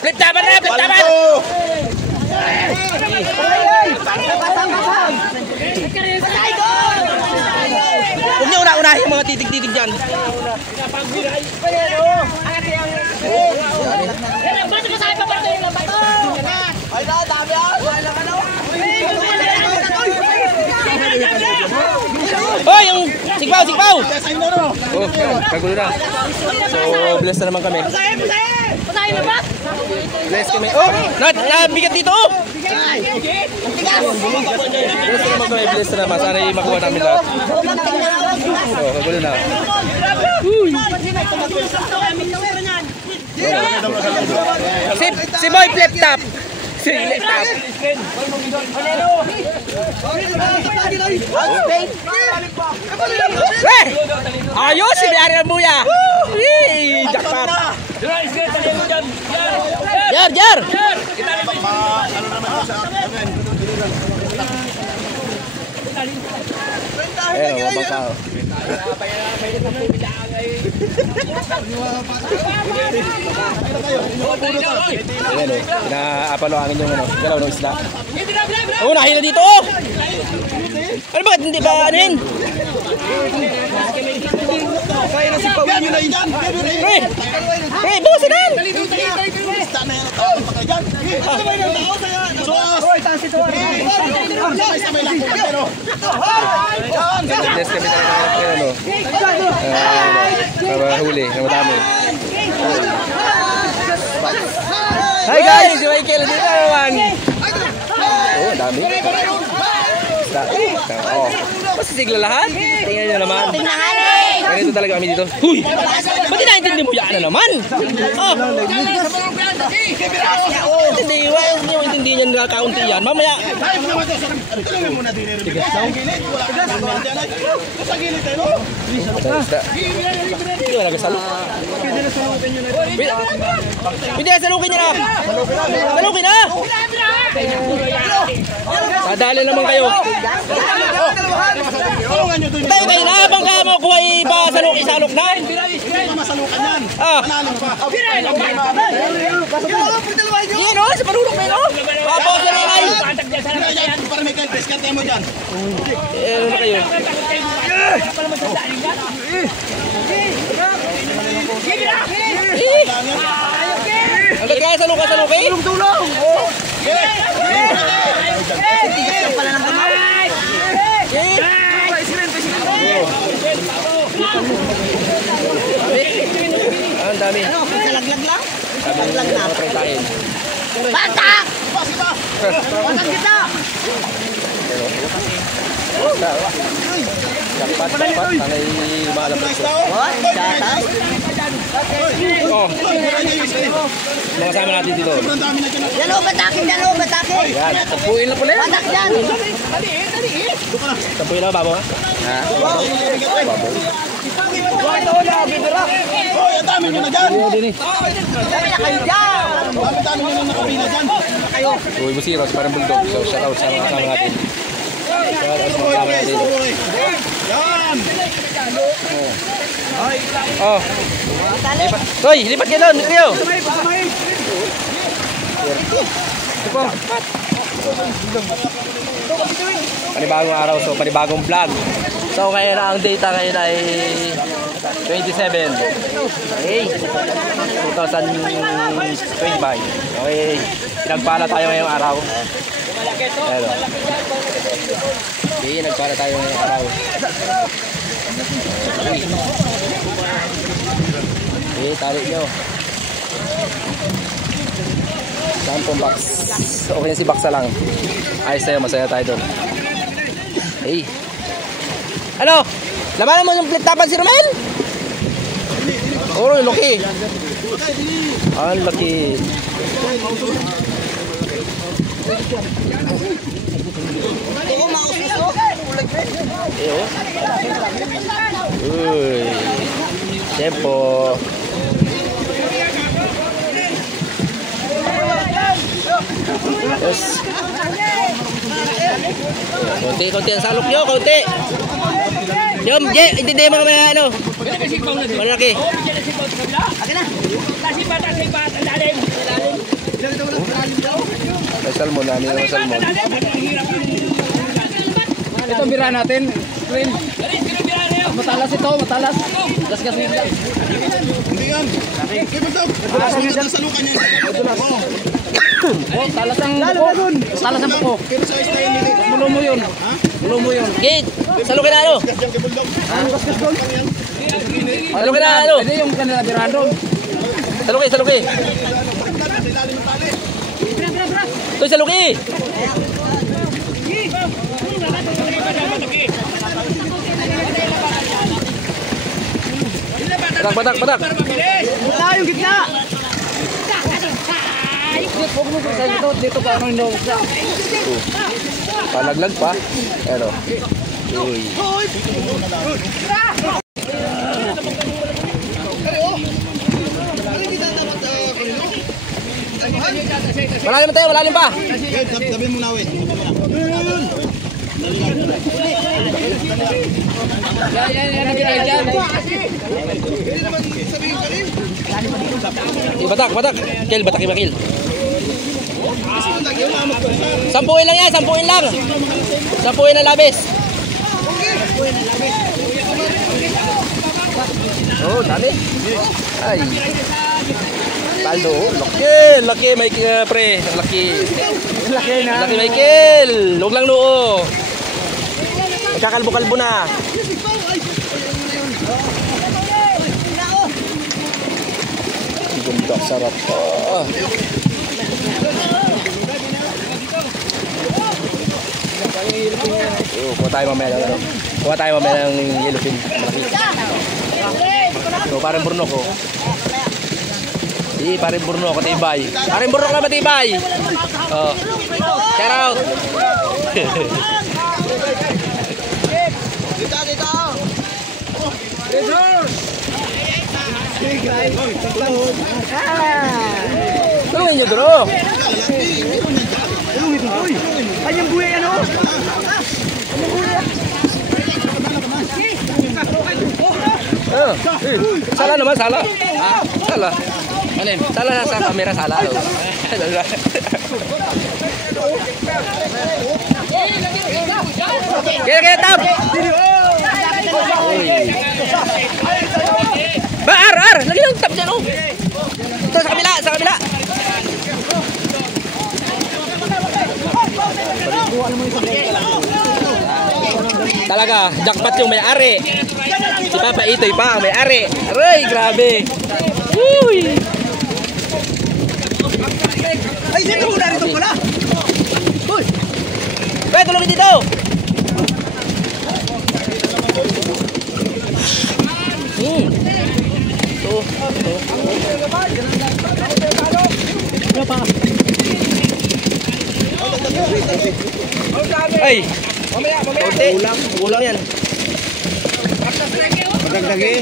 Flip taban na, flip taban! Huwag niyo una-unahin yung mga titig-titig dyan. Oh, yung sigpaw, sigpaw! Oh, kagulo na. So, bless na naman kami. Bless kami. Oh, nabigat dito! Bless na naman kami, bless na naman. Sana makuha namin lahat. Oh, kagulo na. Si Boy flip top. Si flip top. Ayos si Biari Rambuya. Jackpot. Jar, jar. Inaapalo angin yung ano, galaw ng isda. Oh, nahila dito oh. Ano ba? Hindi ba ano yun? Kaya na si Pawin yun na yan. Hey, bukasin yan. Isda na yan ang tao. Pagkayan. Hoy, taas ito. Yes, kami tayo huli, na madami. Hi guys, si Michael dito naman. Oh, dami. Oh, masisigla lahat. Tingnan nyo naman. Ganito talaga kami dito. Huy! Ba't naintindi mo yan na naman? Oh! Hindi, huwag nyo intindi yan na kaunti yan. Mamaya. Tigas daw. Hindi ka nagasalok. Hindi na salukin nyo na. Salukin na. Sadali naman kayo. Tayo kayo na. Habang ka mo kuha ipasalok-isalok na. Masalukan yan. Panalo pa. Yan o, sa panulok na yun o. Papaw sa ringay. Para may kalpes, kantay mo dyan. Ano na kayo? Hanggat kaya salok-salok eh? Tulong! Tigas lang pala ng kamay. Ang dami. Salaglag lang? Salaglag na. Bata! Bata kita! Dapat. Sana'y maalam na ito. What? Gatas? Oh. Mga kasama natin dito. Dalawa batakin, dalawa batakin. Yan. Tapuin na pala. Batak dyan. Tapuin na babo ha? Ha? Babo. Hoy, ang dami nyo na dyan. Dami na kayo dyan. Ang dami nyo na nakabila dyan. Uy, Busiro, si parang bulldog. So, shout out sa mga kasama natin. Shout out sa mga kasama natin. Yan. Oh. Hoy, lipat kayo doon. Lipat kayo. Panibagong araw. So, panibagong vlog. So, ngayon na ang data ngayon ay 27. Okay. 2025. Okay. Pinagpala tayo ngayong araw. Pero. Okay, nagpala tayo ngayong araw. Okay, tarik nyo. Saan pong box? Okay na si Baksa lang. Ayos tayo, masaya tayo doon. Hey. Ano? Labanan mo yung flip tapan si Romel? Oh, laki. Ang laki. Uy. Tempo. Yes. Konti ang salok nyo, konti. Yung, hindi mga ano. Malaki. Akin na. Salmon, namin naman salmon. Ito bira natin. Twin. Matalas ito, matalas. Gas gas nila. Hindi yan. Sumunod na sa luka niya. Oh, talas ang buko. Talas ang buko. Pero sa style nito. Mulo mo yun. Mulo mo yun. Gate! Salukin na ano? Salukin na ano? Pwede yung kanila birado. Salukin, salukin. Ito, salukin! Batak, batak, batak. Wala yung gitna. Huwag mo sa dito. Dito pa ano yung sa. Palaglag pa. Pero. Uy. Malalim tayo, malalim pa. Wait, tabi mo na, wait. Yan. Batak, batak. Kill, batak, bakil. Sampuin lang yan, sampuin lang. Sampuin na labis. Oh, dami. Ay. Paldo, laki, laki, Michael, pre. Laki. Laki na. Laki, Michael. Huwag lang noo. Magkakalbo-kalbo na. Ganda, sarap. Kuha tayo mamaya ng ano. Kuha tayo mamaya ng yellowfin. Malaki. So, parang burnok ko. Hindi, parang burnok, matibay. Parang burnok na matibay. Oh. Shout out. Tulungin nyo, bro. Ay, yung buhay ano? Salah naman, salah. Salah. Ano yun? Salah sa camera, salah. Kaya, tap! Ba, ar! Lagi yung tap dyan, oh! Ito, sa kabila, sa kabila! Talaga, jackpot yung may-ari. Si Papa Itoy pa, may-ari. Aray, grabe. Uy! Ay, sino mo narito pala? Uy! Pwede, tulungin dito! Ay! Mamaya. Ulang yan. Magdagdagi.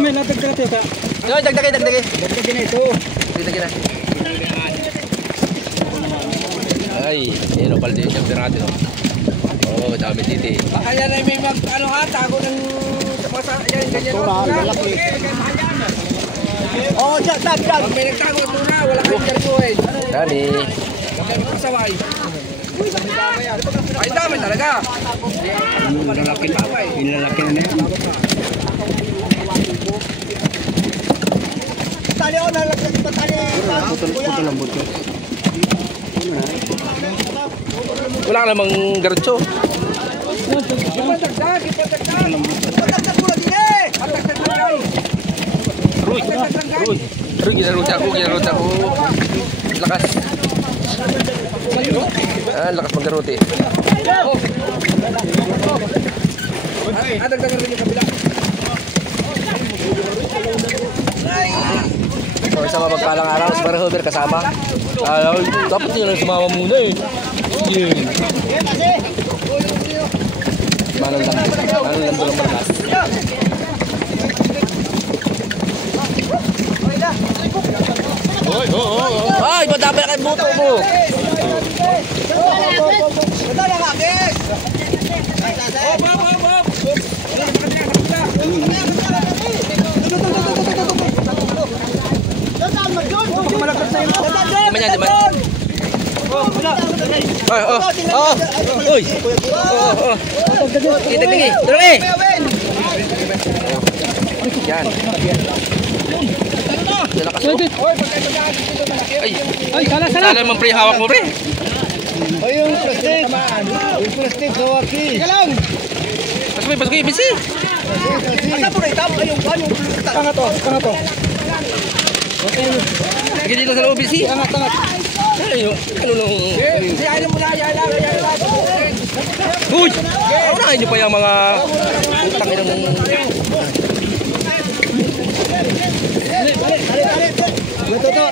May natagdag ito. No, dagdagi. Dagdagin na ito. Dagdagi na. Ay, yun o pala din yung natin. Oo, dami titi. Baka yan ay may ano ha, tago ng ganyan. Lalaki. Oh, tag. Pag may nagtago ng tuna, wala kang karbuhin. Dami. Kaya magkasaway. Ay, dami talaga. Yung lalaki na yan. Tali ako nalagyan pa tali. Puto lang buto. Wala ka namang garcho. Ipatagdag. Patagdag mo na din eh. Patagdag mo lang. Ruy, ginarot ako. Lakas. Lakas magkarote. Dagdagan rin yung kabila. So, isang mapagpalang araw, si Para Hover kasama. Dapat yun ang sumama muna eh. Yun. Manong lang doon malakas. Ay, ba't dapat na kayo buto mo? Ito na kakis. Di man yan. Uy. Tinggi. Tulong eh. Yan. Lalakas mo. Ay, sala mo pre, hawak mo pre. Ay, yung plastic. Yung plastic, hawaki. Teka lang. Pasok yung PC. Asa po na itap? Ay, yung buwan, yung plastic. Kanga to. Sige dito sa loob PC. Angat. Ano nung... Ayaw mo na. Uy! Unahin nyo pa yung mga... Utang inang... Ito.